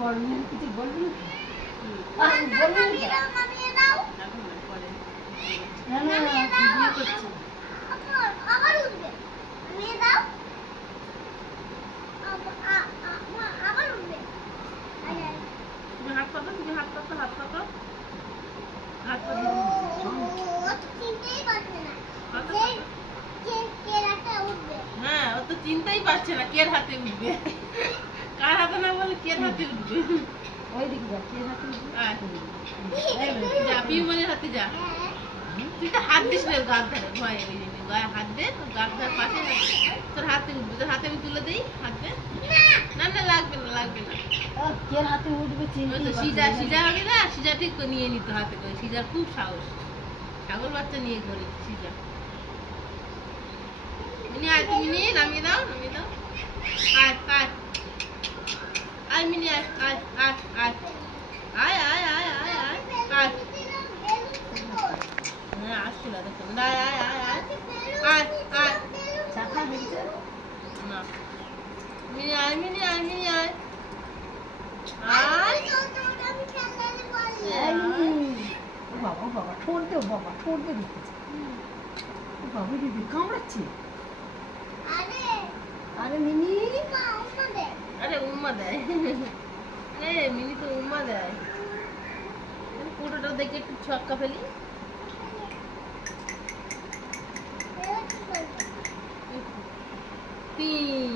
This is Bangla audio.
বড় মেয়ে কিছু বলবি হ্যাঁ, ও তো চিন্তাই পারছে না কের হাতে উঠবে, কার হাতে না বলে কের হাতে উঠবে। ওই দিকে যা, কে হাতে যা পিউমনের হাতে যা, তুই তো হাত দিস না গাছ ধারে, ভয়ে গায়ে হাত দে, গাছ ধার পাশে তোর হাতে উঠবে, তোর হাতে আমি তুলে দিই, হাত দে। না না, লাগবে না, লাগবে না। কের হাতে উঠবে সিজা সিজা হবে না, সিজা ঠিক নিয়ে নিত হাতে করে, সিজার খুব সাহস, ছাগল বাচ্চা নিয়ে ঘরে সিজা। মিনি আয়, তুমি নিয়ে নামিয়ে দাও, নামিয়ে দাও। আয় আয় আয় মিনি, আয় আয় আয় আয় আয় আয় আয় আয় আয় আয়। হ্যাঁ আসছিল, দেখুন, আয় আয় আয় আয় আয় আয়। চাকা দিচ্ছে না, মিনি আয়, মিনি আয়, মিনি আয় আয়। ও বাবা ঠোঁট দে, বাবা ঠোঁট দে দিতেছে, ও বাবা দিদি কামড়াচ্ছে। আরে মিনি, আরে উম্মা দেয়, মিনি তো উম্মা দেয়। পুরোটা দেখে একটু ছক্কা ফেলি। তিন